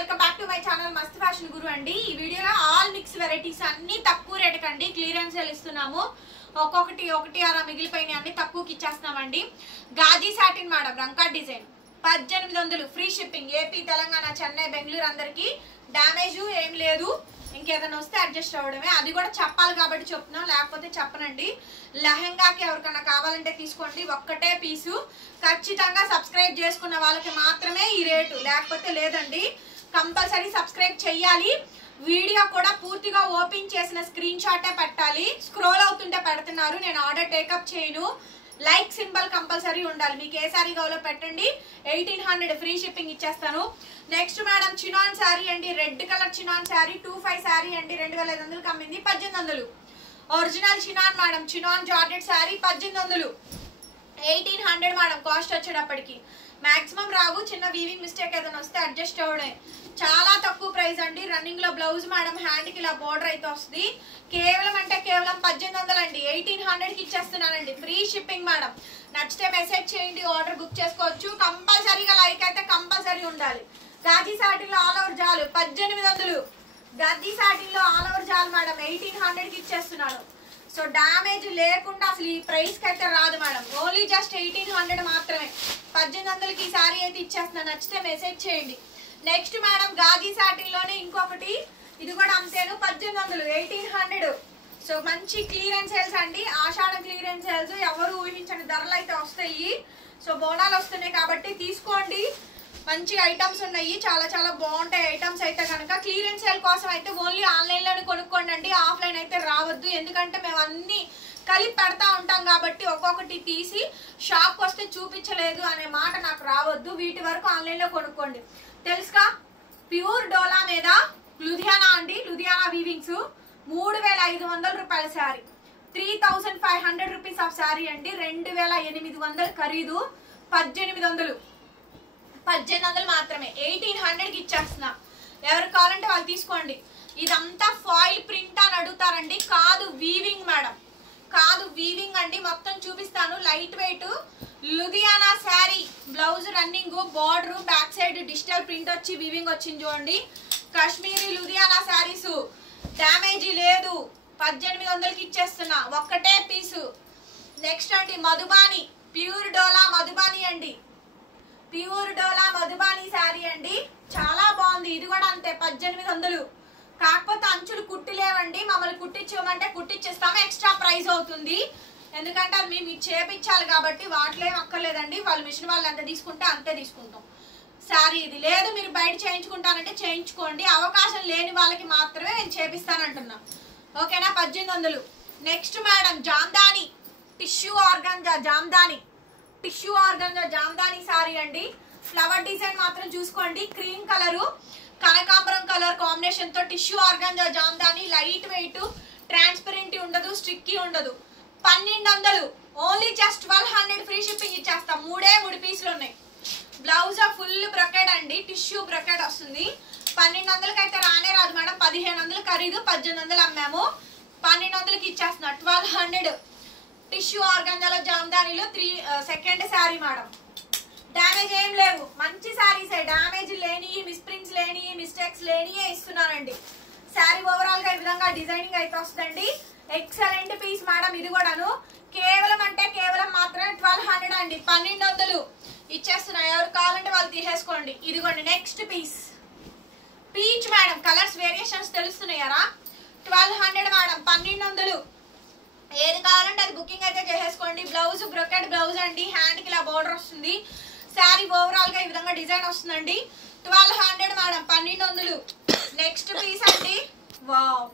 Welcome back to my channel మస్త్ fashion గురు అండి. ఈ వీడియోలో ఆల్ మిక్స్ వెరైటీస్ అన్ని తక్కువ రేటుకి అండి క్లియరెన్స్ సేల్ ఇస్తున్నాము. ఒక్కొక్కటి అలా మిగిలిపోయిన అన్ని తక్కువకి ఇచ్చేస్తున్నామండి. గాజీ సాటిన్ మేడం రంకా design 1800 free shipping. AP, Telangana, Chennai, Bengaluru అందరికి డ్యామేజ్ ఏం లేదు. ఇంకేదైనా వస్తే అడ్జస్ట్ అవ్వడమే. అది కూడా చెప్పాలి కాబట్టి చెప్తున్నాం, లేకపోతే చెప్పనండి. లెహంగాకి ఎవరికైనా కావాలంటే తీసుకోండి, ఒక్కటే పీసు. ఖచ్చితంగా సబ్స్క్రైబ్ చేసుకున్న వాళ్ళకి మాత్రమే ఈ రేటు, లేకపోతే లేదండి. కంపల్సరీ సబ్స్క్రైబ్ చెయ్యాలి. వీడియో కూడా పూర్తిగా ఓపెన్ చేసిన స్క్రీన్ షాటే పెట్టాలి. స్క్రోల్ అవుతుంటే పెడుతున్నారు, నేను ఆర్డర్ టేకప్ చేయను. లైక్ సింబల్ కంపల్సరీ ఉండాలి. మీకు ఏ సారీ కావాలో పెట్టండి. 1800 ఫ్రీ షిప్పింగ్ ఇచ్చేస్తాను. నెక్స్ట్ మేడం చినాన్ శారీ అండి, red colour chinon sari 25 sari అండి, 2500 అమ్మింది 1800. Original chinon madam, chinon georgette sari 1800. 1800 madam cost వచ్చేటప్పటికి. మాక్సిమం రావు, చిన్న వీవింగ్ మిస్టేక్ ఏదైనా వస్తే అడ్జస్ట్ అవ్వడే. చాలా తక్కువ ప్రైస్ అండి. రన్నింగ్ లో బ్లౌజ్ మేడం హ్యాండ్ కి ఇలా బోర్డర్ అయితే వస్తుంది. కేవలం అంటే కేవలం 1800 అండి. 1800 కి ఇచ్చేస్తున్నానండి. Free shipping madam. నచ్చితే మెసేజ్ చేయండి, ఆర్డర్ బుక్ చేసుకోవచ్చు. కంపల్సరీగా లైక్ అయితే కంపల్సరీ ఉండాలి. గాజీ సాటిన్ లో ఆల్ ఓవర్ జాలు 1800. గాజీ సాటిన్ లో ఆల్ ఓవర్ జాలు మేడం 1800 కి ఇచ్చేస్తున్నాను. సో డామేజ్ లేకుండా అసలు ఈ ప్రైస్ కి అయితే రాదు మేడం. ఓన్లీ జస్ట్ 1800 మాత్రమే. 1800 కి ఈ సారీ అయితే ఇచ్చేస్తున్నాను. నచ్చితే మెసేజ్ చేయండి. నెక్స్ట్ మేడం గాజీ సాటిన్ లోనే ఇంకొకటి, ఇది కూడా అంతేను 1800. 1800. సో మంచి క్లియరెన్స్ సేల్స్ అండి, ఆషాఢం క్లియరెన్స్ సేల్స్. ఎవరు ఊహించని ధరలు అయితే వస్తాయి. సో బోనాలు వస్తున్నాయి కాబట్టి తీసుకోండి. మంచి ఐటమ్స్ ఉన్నాయి, చాలా చాలా బాగుంటాయి ఐటమ్స్ అయితే కనుక. క్లియరెన్స్ సేల్ కోసం అయితే ఓన్లీ ఆన్లైన్ లోనే కొనుక్కోండి అండి, ఆఫ్లైన్ అయితే రావద్దు. ఎందుకంటే మేము అన్ని కలిపి పెడతా ఉంటాం కాబట్టి ఒక్కొక్కటి తీసి షాప్ వస్తే చూపించలేదు అనే మాట నాకు రావద్దు. వీటి వరకు ఆన్లైన్ లో కొనుక్కోండి. తెలుసుగా, ప్యూర్ డోలా మీద లుధియానా అండి, లుధియానా వీవింగ్స్ 3500 రూపాయల శారీ, 3500 రూపీస్ ఆఫ్ శారీ అండి. 2800 ఖరీదు. 1800 మాత్రమే. 1800 కి ఇచ్చేస్తున్నా. ఎవరు కావాలంటే వాళ్ళు తీసుకోండి. ఇదంతా ఫాయిల్ ప్రింట్ అని అడుగుతారండి. కాదు, వీవింగ్ మేడం, కాదు వీవింగ్ అండి. మొత్తం చూపిస్తాను. Light weight Ludhiana sari. Blouse running, border, back side digital print వచ్చి వీవింగ్ వచ్చింది చూడండి. కాశ్మీరీ లుధియానా శారీస్, డ్యామేజ్ లేదు. 1800కి ఇచ్చేస్తున్నా, ఒక్కటే పీసు. నెక్స్ట్ అండి మధుబాని, ప్యూర్ డోలా మధుబాని అండి, ప్యూర్ డోలా మధుబాని శారీ అండి. చాలా బాగుంది. ఇది కూడా అంతే 1800. కాకపోతే అంచులు కుట్టిలేవండి. మమ్మల్ని కుట్టించమంటే కుట్టించేస్తాము, ఎక్స్ట్రా ప్రైస్ అవుతుంది. ఎందుకంటే అది మేము చేపించాలి కాబట్టి వాటిలో ఏం అక్కర్లేదండి. వాళ్ళు మిషన్ వాళ్ళు ఎంత తీసుకుంటే అంతే తీసుకుంటాం. శారీ ఇది లేదు, మీరు బయట చేయించుకుంటానంటే చేయించుకోండి. అవకాశం లేని వాళ్ళకి మాత్రమే నేను చేపిస్తానంటున్నా. ఓకేనా? 1800. Next madam Jamdani tissue organza, Jamdani tissue organza Jamdani sari అండి. ఫ్లవర్ డిజైన్ మాత్రం చూసుకోండి. క్రీమ్ కలరు, కనకాంబరం కలర్ కాంబినేషన్ తో tissue organza Jamdani. Light weight, transparent ఉండదు, స్టిక్కీ ఉండదు. 1200. ఓన్లీ జస్ట్ 1200 ఫ్రీ షిప్పింగ్ ఇచ్చేస్తాం. 3 పీసులు ఉన్నాయి. బ్లౌజ్ ఫుల్ బ్రొకెడ్ అండి, టిష్యూ బ్రొకెడ్ వస్తుంది. 1200కి అయితే రానే రాదు మేడం. 1500 ఖరీదు, 1800 అమ్మాము. 1200కి ఇచ్చేస్తున్నా. 1200. టిష్యూ ఆర్గంజాలో జామ్దానిలో సెకండ్ శారీ మేడం. డ్యామేజ్ ఏం లేవు, మంచి శారీస్. డ్యామేజ్ లేని, మిస్ప్రింట్స్ లేని, మిస్టేక్స్ లేనియే ఇస్తున్నానండి. శారీ ఓవరాల్ గా ఈ విధంగా డిజైనింగ్ అయితే వస్తుందండి. Excellent piece madam. ఇది కూడాను కేవలం అంటే కేవలం మాత్రమే 1200 అండి. 1200 ఇచ్చేస్తున్నా. ఎవరు కావాలంటే వాళ్ళు తీసేసుకోండి. ఇదిగోండి next piece peach madam. Colours variations తెలుస్తున్నాయారా? 1200 మేడం, 1200. ఏది కావాలంటే అది బుకింగ్ అయితే చేసేసుకోండి. బ్లౌజ్ బ్రొకెడ్ బ్లౌజ్ అండి, హ్యాండ్ కి ఇలా బోర్డర్ వస్తుంది. శారీ ఓవరాల్ గా ఈ విధంగా డిజైన్ వస్తుందండి. 1200 మేడం, 1200. నెక్స్ట్ పీస్ అండి. వావ్,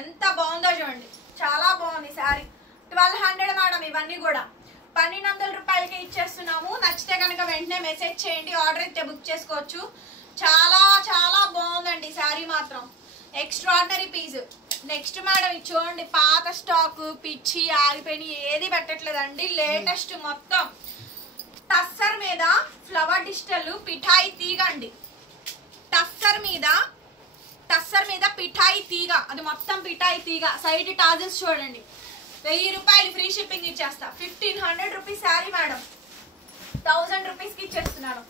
ఎంత బాగుందో చూడండి, చాలా బాగుంది శారీ. 1200 మేడం. ఇవన్నీ కూడా 1200 రూపాయలకి ఇచ్చేస్తున్నాము. నచ్చితే కనుక వెంటనే మెసేజ్ చేయండి, ఆర్డర్ అయితే బుక్ చేసుకోవచ్చు. చాలా చాలా బాగుందండి శారీ మాత్రం. Extraordinary piece. నెక్స్ట్ మేడం ఇది చూడండి, పాత స్టాక్ పిచ్చి ఆగిపోయి ఏది పెట్టట్లేదండి. లేటెస్ట్ మొత్తం టస్సర్ మీద ఫ్లవర్ డిజిటల్ పిఠాయి తీగ అండి. టస్సర్ మీద పిఠాయి తీగ, అది మొత్తం పిఠాయి తీగ. సైడ్ టాజిల్స్ చూడండి. 1000 రూపాయలు ఫ్రీ షిప్పింగ్ ఇచ్చేస్తా. 1500 రూపీస్ శారీ మేడం. 1000 రూపీస్కి ఇచ్చేస్తున్నాను.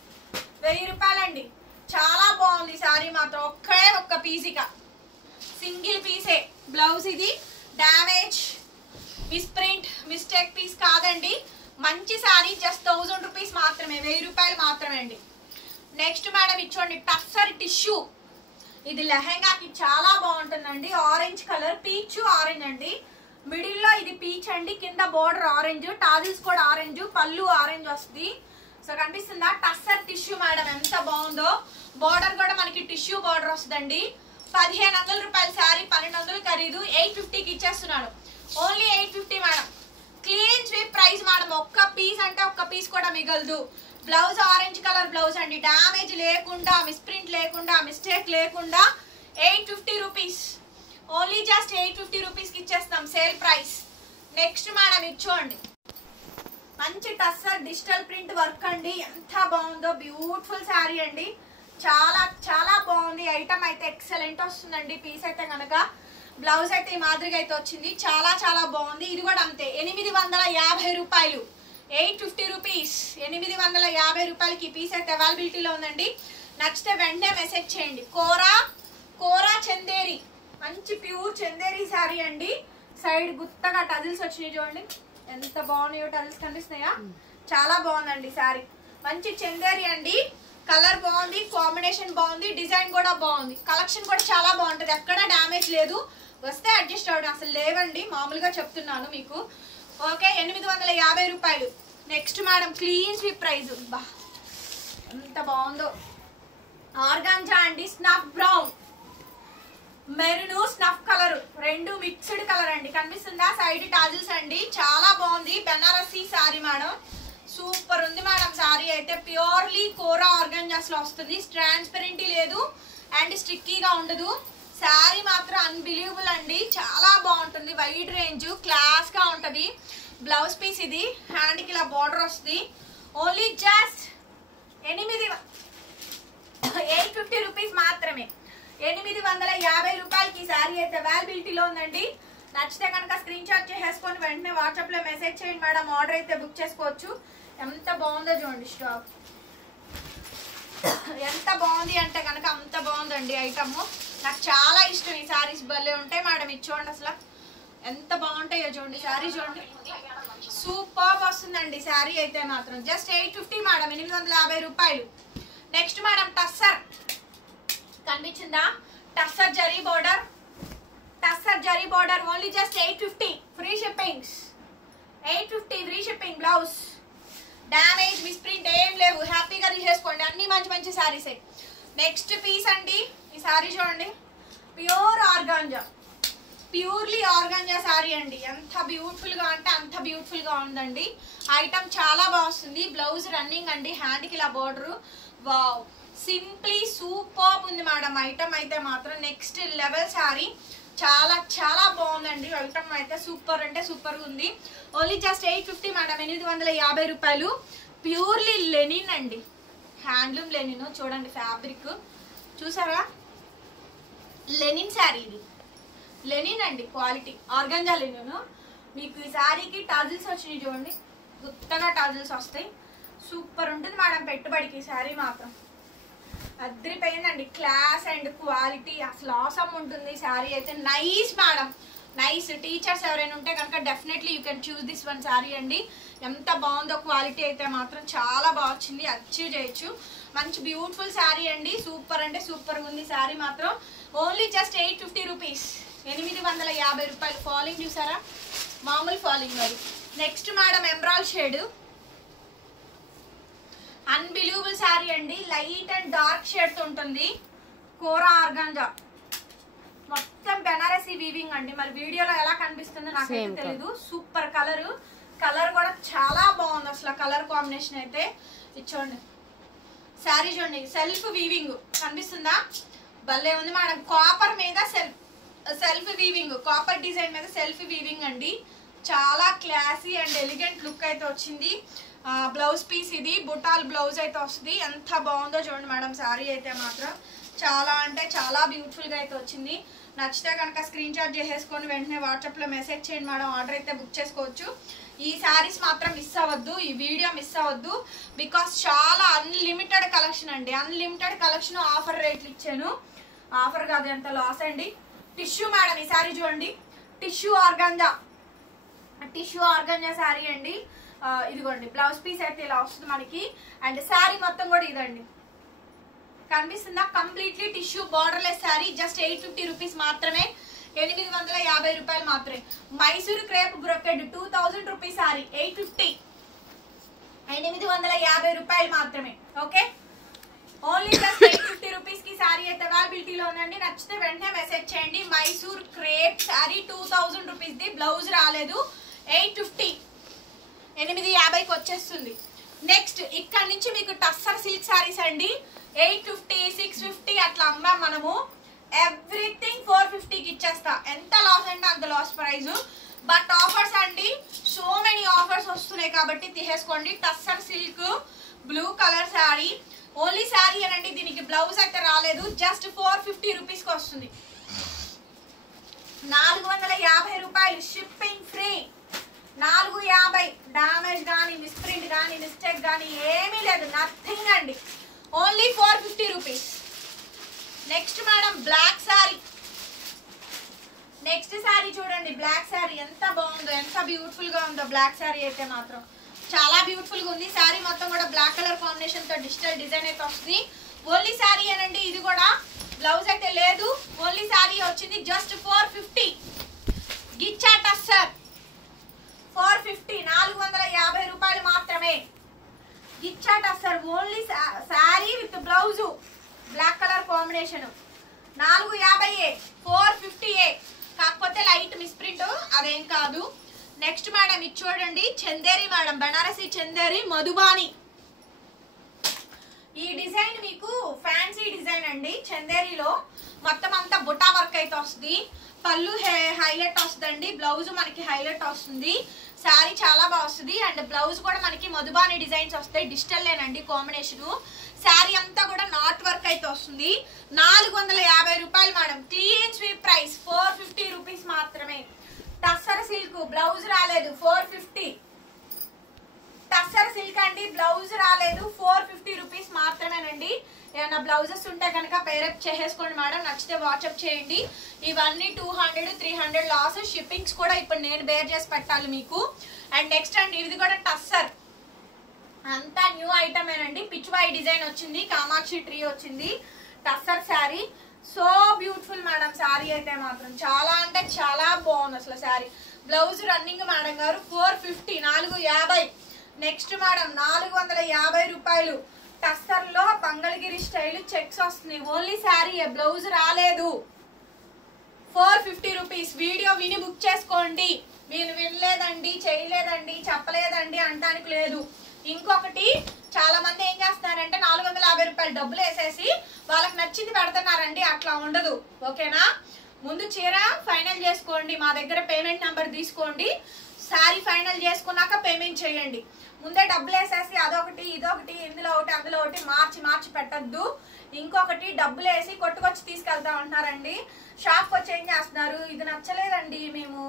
1000 రూపాయలండి. చాలా బాగుంది. బాగుంది శారీ మాత్రం. ఒక్క పీసిక సింగిల్ పీసే బ్లౌజ్. ఇది డ్యామేజ్ మిస్ప్రింట్ మిస్టేక్ పీస్ కాదండి, మంచి శారీ. జస్ట్ 1000 రూపీస్ మాత్రమే, 1000 రూపాయలు మాత్రమే అండి. నెక్స్ట్ మేడం ఇచ్చోండి టస్సర్ టిష్యూ. ఇది లెహెంగాకి చాలా బాగుంటుందండి. ఆరెంజ్ కలర్, పీచ్ ఆరెంజ్ అండి. మిడిల్ లో ఇది పీచ్ అండి, కింద బోర్డర్ ఆరెంజ్, టాజిల్స్ కూడా ఆరెంజ్, పళ్ళు ఆరెంజ్ వస్తుంది. సో కనిపిస్తుందా? టస్సర్ టిష్యూ మేడం ఎంత బాగుందో. బోర్డర్ కూడా మనకి టిష్యూ బోర్డర్ వస్తుందండి. 1500 రూపాయల శారీ, 1200 ఖరీదు. 850కి ఇచ్చేస్తున్నాను. Only 850 madam. Clean sweep price madam. ఒక్క పీస్ అంటే ఒక్క పీస్ కూడా మిగలదు. బ్లౌజ్ ఆరెంజ్ కలర్ బ్లౌజ్ అండి, డ్యామేజ్ లేకుండా, మిస్ప్రింట్ లేకుండా, మిస్టేక్ లేకుండా 850 రూపీస్. ఓన్లీ జస్ట్ 850 రూపీస్కి ఇచ్చేస్తాం సేల్ ప్రైస్. నెక్స్ట్ మేడం ఇచ్చోండి మంచి టస్సర్ డిజిటల్ ప్రింట్ వర్క్ అండి. ఎంత బాగుందో, బ్యూటిఫుల్ శారీ అండి. చాలా చాలా బాగుంది. ఐటమ్ అయితే ఎక్సలెంట్ వస్తుందండి. పీస్ అయితే కనుక బ్లౌజ్ అయితే ఈ మాదిరిగా అయితే వచ్చింది. చాలా చాలా బాగుంది. ఇది కూడా అంతే, 850 రూపాయలు, 850 రూపీస్. 850 రూపాయలకి పీస్ అయితే అవైలబిలిటీలో ఉందండి. నచ్చితే వెంటనే మెసేజ్ చేయండి. కోరా చందేరి, మంచి ప్యూర్ చందేరి శారీ అండి. సైడ్ గుత్తగా టజిల్స్ వచ్చినాయి చూడండి, ఎంత బాగున్నాయో. టజిల్స్ కనిపిస్తున్నాయా? చాలా బాగుందండి శారీ. మంచి చందేరి అండి. కలర్ బాగుంది, కాంబినేషన్ బాగుంది, డిజైన్ కూడా బాగుంది, కలెక్షన్ కూడా చాలా బాగుంటుంది. ఎక్కడ డ్యామేజ్ లేదు. వస్తే అడ్జస్ట్ అవ్వడం, అసలు లేవండి, మామూలుగా చెప్తున్నాను మీకు. ఓకే, 850 రూపాయలు. Next madam clean sweep price. బా ఎంత బాగుందో. ఆర్గాంజా అండి, snuff brown, maroon snuff colour, రెండు మిక్స్డ్ కలర్ అండి. కనిపిస్తుందా? సైడ్ టాజిల్స్ అండి. చాలా బాగుంది. బెనారసీ శారీ మేడం, సూపర్ ఉంది మేడం. శారీ అయితే ప్యూర్లీ కోరా ఆర్గాంజాస్ లో వస్తుంది. ట్రాన్స్పరెంటీ లేదు అండ్ స్టిక్కీగా ఉండదు. శారీ మాత్రం అన్బిలీవబుల్ అండి, చాలా బాగుంటుంది. వైడ్ రేంజ్, క్లాస్ గా ఉంటది. బ్లౌజ్ పీస్ ఇది, హ్యాండ్ కి ఇలా బార్డర్ వస్తుంది. ఓన్లీ జస్ట్ 850 రూపీస్ మాత్రమే. 850 రూపాయలకి శారీ అయితే అవైలబిలిటీలో ఉందండి. నచ్చితే కనుక స్క్రీన్ షాట్ చేసేసుకొని వెంటనే వాట్సాప్ లో మెసేజ్ చేయండి మేడం. ఆర్డర్ అయితే బుక్ చేసుకోవచ్చు. ఎంత బాగుందో చూడండి. స్టాక్ ఎంత బాగుంది అంటే కనుక అంత బాగుందండి ఐటమ్. నాకు చాలా ఇష్టం. ఈ శారీస్ భలే ఉంటాయి మేడం. ఇది చూడండి అసలు ఎంత బాగుంటాయో చూడండి. శారీ చూడండి, సూపర్ వస్తుందండి శారీ అయితే మాత్రం. జస్ట్ 850 మేడం, 850 రూపాయలు. నెక్స్ట్ మేడం టస్సర్, కనిపించిందా? Tussar zari border, tussar zari border. Only just 850 free shippings. 850 free shipping. Blouse damage misprint ఏం లేవు, హ్యాపీగా తీసేసుకోండి. అన్ని మంచి మంచి శారీసే. నెక్స్ట్ పీస్ అండి. ఈ శారీ చూడండి, pure organza, purely organza sari అండి. ఎంత బ్యూటిఫుల్ గా అంటే అంత బ్యూటిఫుల్ గా ఉందండి. ఐటమ్ చాలా బాగుంది. బ్లౌజ్ రన్నింగ్ అండి, హ్యాండ్ కి ఇలా బోర్డర్. వావ్, సింప్లీ సూపర్ ఉంది మేడం ఐటమ్ అయితే మాత్రం. నెక్స్ట్ లెవెల్ శారీ, చాలా చాలా బాగుందండి ఐటమ్ అయితే. సూపర్ అంటే సూపర్ ఉంది. ఓన్లీ జస్ట్ 850 మేడం, 850 రూపాయలు. ప్యూర్లీ లెనిన్ అండి, హ్యాండ్లూమ్ లెనిన్. చూడండి ఫ్యాబ్రిక్ చూసారా? లెనిన్ శారీ ఇది, లెనిన్ అండి, క్వాలిటీ ఆర్గాంజా లెనిన్. మీకు ఈ శారీకి టాజిల్స్ వచ్చినాయి చూడండి, గుత్తగా టాజిల్స్ వస్తాయి. సూపర్ ఉంటుంది మేడం పెట్టుబడికి శారీ మాత్రం. అద్రిపోయిందండి, క్లాస్ అండ్ క్వాలిటీ అసలు ఆసమ్ ఉంటుంది శారీ అయితే. Nice madam, nice. టీచర్స్ ఎవరైనా ఉంటే కనుక definitely you can choose this one sari అండి. ఎంత బాగుందో క్వాలిటీ అయితే మాత్రం, చాలా బాగా వచ్చింది. అచీవ్ చేయొచ్చు. మంచి బ్యూటిఫుల్ శారీ అండి. సూపర్ అంటే సూపర్ ఉంది శారీ మాత్రం. ఓన్లీ జస్ట్ 850 రూపీస్, 850 రూపాయలు. ఫాలింగ్ చూసారా? మామూలు ఫాలింగ్ మరి. Next madam emerald shade, unbelievable sari అండి. లైట్ అండ్ డార్క్ షేడ్స్ ఉంటుంది. కోరా ఆర్గాంజా, మొత్తం బెనారసీ వీవింగ్ అండి. మరి వీడియోలో ఎలా కనిపిస్తుందో నాకైతే తెలీదు. సూపర్ కలర్, కలర్ కూడా చాలా బాగుంది అసలు. కలర్ కాంబినేషన్ అయితే ఇచ్చోండి. శారీ చూడండి, సెల్ఫ్ వీవింగ్ కనిపిస్తుందా? భలే ఉంది మేడం. కాపర్ మీద సెల్ఫ్ వీవింగ్, కాపర్ డిజైన్ మీద సెల్ఫ్ వీవింగ్ అండి. చాలా క్లాసీ అండ్ ఎలిగెంట్ లుక్ అయితే వచ్చింది. బ్లౌజ్ పీస్ ఇది, బుటాల్ బ్లౌజ్ అయితే వస్తుంది. ఎంత బాగుందో చూడండి మేడం శారీ అయితే మాత్రం. చాలా అంటే చాలా బ్యూటిఫుల్గా అయితే వచ్చింది. నచ్చితే కనుక స్క్రీన్ షాట్ చేసేసుకొని వెంటనే వాట్సాప్లో మెసేజ్ చేయండి మేడం, ఆర్డర్ అయితే బుక్ చేసుకోవచ్చు. ఈ శారీస్ మాత్రం మిస్ అవ్వద్దు, ఈ వీడియో మిస్ అవ్వద్దు, బికాస్ చాలా అన్లిమిటెడ్ కలెక్షన్ అండి. అన్లిమిటెడ్ కలెక్షన్ ఆఫర్ రేట్లు ఇచ్చాను. ఆఫర్ కాదు, ఎంత లాస్ అండి. టిష్యూ మేడం ఈ శారీ చూడండి, టిష్యూ ఆర్గంజా శారీ అండి. ఇదిగోండి బ్లౌజ్ పీస్ అయితే ఇలా వస్తుంది మనకి. అండ్ శారీ మొత్తం కూడా ఇదండి, కనిపిస్తుందా? Completely tissue borderless sari. Just 850 rupees మాత్రమే, 850 రూపాయలు మాత్రమే. Mysuru crepe brocade 2000 rupees sari 850, 850 రూపాయలు మాత్రమే. ఓకే, ఓన్లీ జస్ట్ 850 రూపీస్ కి శారీ అయితే అవైలబిలిటీలో ఉందండి. నచ్చితే వెంటనే మెసేజ్ చేయండి. Mysore crepe sari 2000 rupees the, blouse రాలేదు. 850, 850కి వచ్చేస్తుంది. నెక్స్ట్ ఇక్కడ నుంచి మీకు టస్సర్ సిల్క్ శారీస్ అండి. 850, 650 అట్లా అమ్మాం మనము. ఎవ్రీథింగ్ 450కి ఇచ్చేస్తా. ఎంత లాస్ అంటే అంత లాస్ ప్రైస్. బట్ ఆఫర్స్ అండి, సో మెనీ ఆఫర్స్ వస్తున్నాయి కాబట్టి తీసేసుకోండి. Tussar silk blue colour sari, only sari అనండి, దీనికి బ్లౌజ్ అయితే రాలేదు. జస్ట్ 450 రూపీస్కి వస్తుంది. 450 రూపాయలు, షిప్పింగ్ ఫ్రీ. 450. డామేజ్ కానీ, మిస్ప్రింట్ కానీ, మిస్టేక్ కానీ ఏమీ లేదు, నథింగ్ అండి. Only 450 rupees. Next madam black sari. Next sari చూడండి, బ్లాక్ శారీ ఎంత బాగుందో, ఎంత బ్యూటిఫుల్ గా ఉందో. బ్లాక్ శారీ అయితే మాత్రం చాలా బ్యూటిఫుల్ గా ఉంది. శారీ మొత్తం కూడా బ్లాక్ కలర్ కాంబినేషన్ తో డిజిటల్ డిజైన్ అయితే వస్తుంది. ఓన్లీ శారీ అనండి, ఇది కూడా బ్లౌజ్ అయితే లేదు. ఓన్లీ శారీ వచ్చింది జస్ట్ 450. గిచ్చా టస్సర్ 450, 450 రూపాయలు మాత్రమే. Gicha tussar only sari with blouse, black colour combination. 450, 450. కాకపోతే లైట్ మిస్ప్రింట్, అదేం కాదు. నెక్స్ట్ మేడం ఇది చూడండి, చందేరి మేడం, బనారసి చందేరి మధుబాని. ఈ డిజైన్ మీకు ఫ్యాన్సీ డిజైన్ అండి. చందేరిలో మొత్తం అంతా బుటా వర్క్ అయితే వస్తుంది. పళ్ళు హైలైట్ వస్తుందండి, బ్లౌజ్ మనకి హైలైట్ వస్తుంది. శారీ చాలా బాగా వస్తుంది. అండ్ బ్లౌజ్ కూడా మనకి మధుబాని డిజైన్స్ వస్తాయి. డిజిటల్ లేనండి కాంబినేషన్. శారీ అంతా కూడా నాట్ వర్క్ అయితే వస్తుంది. 450 రూపాయలు మేడం. క్లీన్ స్వీప్ ప్రైస్ 450 రూపీస్ మాత్రమే. టస్సర్ సిల్క్ బ్లౌజ్ రాలేదు, 450. టస్సర్ సిల్క్ అండి, బ్లౌజ్ రాలేదు, 450 రూపీస్ మాత్రమేనండి. ఏమైనా బ్లౌజెస్ ఉంటే కనుక పేరప్ చేసేసుకోండి మేడం, నచ్చితే వాట్సాప్ చేయండి. ఇవన్నీ 200, 300 లాస్. షిప్పింగ్స్ కూడా ఇప్పుడు నేను బేర్ చేసి పెట్టాలి మీకు. అండ్ నెక్స్ట్ అండి ఇది కూడా టస్సర్, అంతా న్యూ ఐటమేనండి. పిచ్వాయి డిజైన్ వచ్చింది, కామాక్షి ట్రీ వచ్చింది. Tussar sari so beautiful madam. Sari అయితే మాత్రం చాలా అంటే చాలా బాగుంది అసలు శారీ. బ్లౌజ్ రన్నింగ్ మేడం గారు 450, 450. నెక్స్ట్ మేడం 450 రూపాయలు. టస్సర్ లో మంగళగిరి స్టైల్ చెక్స్ వస్తుంది. ఓన్లీ శారీ, బ్లౌజ్ రాలేదు. 450 రూపీస్. వీడియో విని బుక్ చేసుకోండి. మీరు వినలేదండి, చేయలేదండి, చెప్పలేదండి అంటానికి లేదు. ఇంకొకటి, చాలా మంది ఏం చేస్తున్నారంటే 450 రూపాయలు డబ్బులు వేసేసి వాళ్ళకి నచ్చింది పెడుతున్నారండి. అట్లా ఉండదు, ఓకేనా? ముందు చీర ఫైనల్ చేసుకోండి, మా దగ్గర పేమెంట్ నెంబర్ తీసుకోండి. శారీ ఫైనల్ చేసుకున్నాక పేమెంట్ చేయండి. ముందే డబ్బులు వేసేసి అదొకటి ఇదొకటి ఇందులో ఒకటి అందులో ఒకటి మార్చి పెట్టద్దు. ఇంకొకటి, డబ్బులు వేసి కొట్టుకొచ్చి తీసుకెళ్తా ఉంటున్నారండి. షాప్కి వచ్చి ఏం చేస్తున్నారు, ఇది నచ్చలేదండి, మేము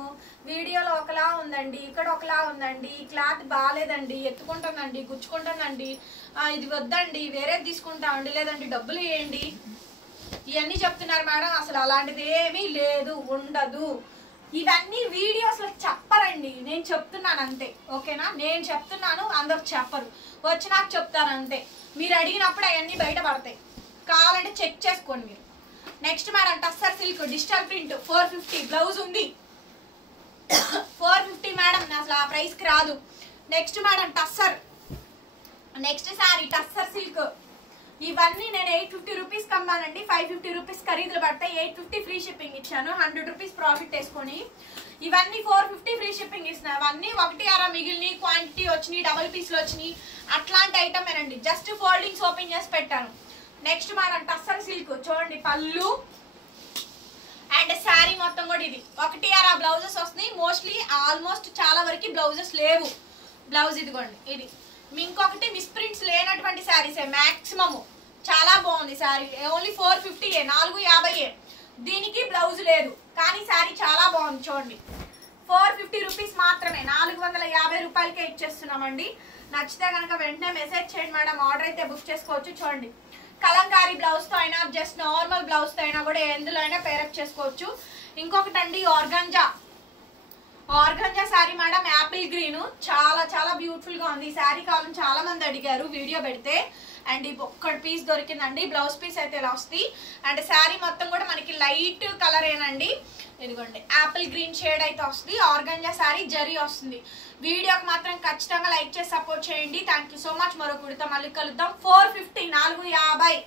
వీడియోలో ఒకలా ఉందండి, ఇక్కడ ఒకలా ఉందండి, ఈ క్లాత్ బాగాలేదండి, ఎత్తుకుంటుందండి, గుచ్చుకుంటుందండి, ఇది వద్దండి, వేరేది తీసుకుంటామండి, లేదండి డబ్బులు ఇవ్వండి, ఇవన్నీ చెప్తున్నారు మేడం. అసలు అలాంటిది ఏమీ లేదు, ఉండదు. ఇవన్నీ వీడియోస్లో చెప్పరండి, నేను చెప్తున్నాను అంతే, ఓకేనా? నేను చెప్తున్నాను, అందరు చెప్పరు, వచ్చి నాకు చెప్తారు అంతే. మీరు అడిగినప్పుడు అవన్నీ బయట పడతాయి, కావాలంటే చెక్ చేసుకోండి మీరు. Next madam tussar silk digital print 450. Blouse ఉంది 450 మేడం, అసలు ఆ ప్రైస్కి రాదు. Next madam tussar. Next sari tussar silk. ఇవన్నీ నేను 850 రూపీస్ కమ్మానండి. 550 రూపీస్ ఖరీదులు పడతాయి. 850 ఫ్రీ షిప్పింగ్ ఇచ్చాను, 100 రూపీస్ ప్రాఫిట్ వేసుకొని. ఇవన్నీ 450 ఫ్రీ షిప్పింగ్ ఇస్తున్నాయి. అవన్నీ 1 అర మిగిలిని, క్వాంటిటీ వచ్చినాయి, డబుల్ పీస్లు వచ్చినాయి, అట్లాంటి ఐటమేనండి. జస్ట్ ఫోల్డింగ్స్ ఓపెన్ చేసి పెట్టాను. నెక్స్ట్ మనం టస్సర్ సిల్క్ చూడండి, పళ్ళు అండ్ శారీ మొత్తం కూడా ఇది 1 అర బ్లౌజెస్ వస్తున్నాయి. మోస్ట్లీ ఆల్మోస్ట్ చాలా వరకు బ్లౌజెస్ లేవు. బ్లౌజ్ ఇదిగోండి, ఇది ఇంకొకటి మిస్ప్రింట్స్ లేనటువంటి శారీసే మ్యాక్సిమము. చాలా బాగుంది శారీ. ఓన్లీ 450, 450. దీనికి బ్లౌజ్ లేదు కానీ శారీ చాలా బాగుంది. చూడండి 450 రూపీస్ మాత్రమే, 450 రూపాయలకే ఇచ్చేస్తున్నామండి. నచ్చితే కనుక వెంటనే మెసేజ్ చేయండి మేడం, ఆర్డర్ అయితే బుక్ చేసుకోవచ్చు. చూడండి కలంకారీ బ్లౌజ్ తో అయినా జస్ట్ నార్మల్ బ్లౌజ్ తో అయినా కూడా ఎందులో అయినా పేరప్ చేసుకోవచ్చు. ఇంకొకటి అండి organza sari madam, Apple green, చాలా చాలా బ్యూటిఫుల్ గా ఉంది. ఈ శారీ కావాలని చాలా మంది అడిగారు వీడియో పెడితే. అండ్ ఈ ఒక్కటి పీస్ దొరికిందండి. బ్లౌజ్ పీస్ అయితే ఇలా వస్తుంది. అండ్ శారీ మొత్తం కూడా మనకి లైట్ కలర్ ఏనండి, ఇదిగోండి యాపిల్ గ్రీన్ షేడ్ అయితే వస్తుంది. ఆర్గంజా శారీ జరీ వస్తుంది. వీడియోకి మాత్రం ఖచ్చితంగా లైక్ చేసి సపోర్ట్ చేయండి. Thank you so much. మరో కుడితో మళ్ళీ కలుద్దాం. 450, 450.